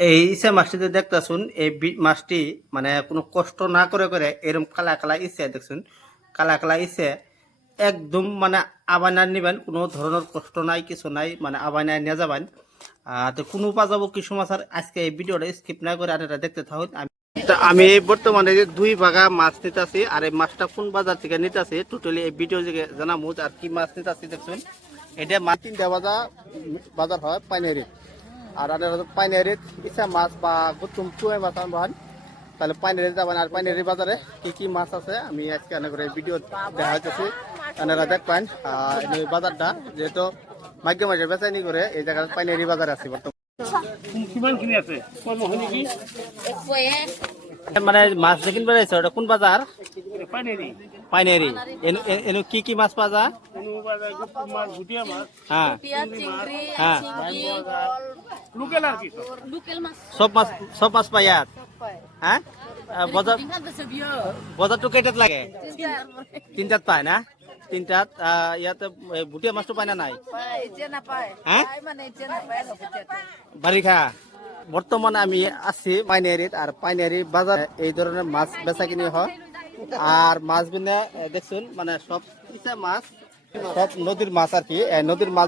এই ইসে মাছটিতে দেখতেছুন এই মাছটি মানে কোনো কষ্ট না করে করে এরকম কালা কালা ইসে দেখছুন কালা কালা ইসে একদম মানে আবানার নিবেন কোনো ধরনের কষ্ট নাই কিছু নাই মানে আবানায় নিয়ে যাবেন। তো কোনো পাজাবো কিছু মাছ আর আজকে এই ভিডিওটা স্কিপ না করে আপনারা দেখতে থাকুন। আমি বর্তমানে যে 2 ভাগা মাছ নিতেছি আর এই মাছটা কোন বাজার থেকে নিতেছি টোটালি এই ভিডিও থেকে জানাবো আর কি মাছ নিতেছি দেখছুন। এটা মাছ 3টা বাজার হয় পাইনারি আর পাইনারিত ইচ্ছা মাছ বা গুতুম চুয়াই মাছ আনবেন তাহলে পাইনারি যাবেন। আর পাইনারি বাজারে কি কি মাছ আছে আমি আজকে করে ভিডিও দেখা হইতেছি আপনারা দেখবেন। এই বাজারটা যেহেতু মাঝে মাঝে বেচাইনি করে এই জায়গায় পাইনারি বাজার আছে বর্তমানে। মানে মাছ যে কিনবে ওটা কোন বাজার? পাইনারি। এনু কি কি মাছ পাওয়া যায়? হ্যাঁ হ্যাঁ সব মাছ পাই আর হ্যাঁ বাজারটো কেইটাত লাগে? 3টাত পায় না? 3টাত ইয়াতে ভুটিয়া মাছটো পায় না নাই? হ্যাঁ বারিখা। বর্তমানে আমি আছি পাইনারিত আর পাইনারি বাজার এই ধরনের মাছ বেচা কিনি হয়। আর মাছ বিনে দেখছুন মানে সব ইচ্ছা মাছ সব নদীর মাছ আর কি নদীর মাছ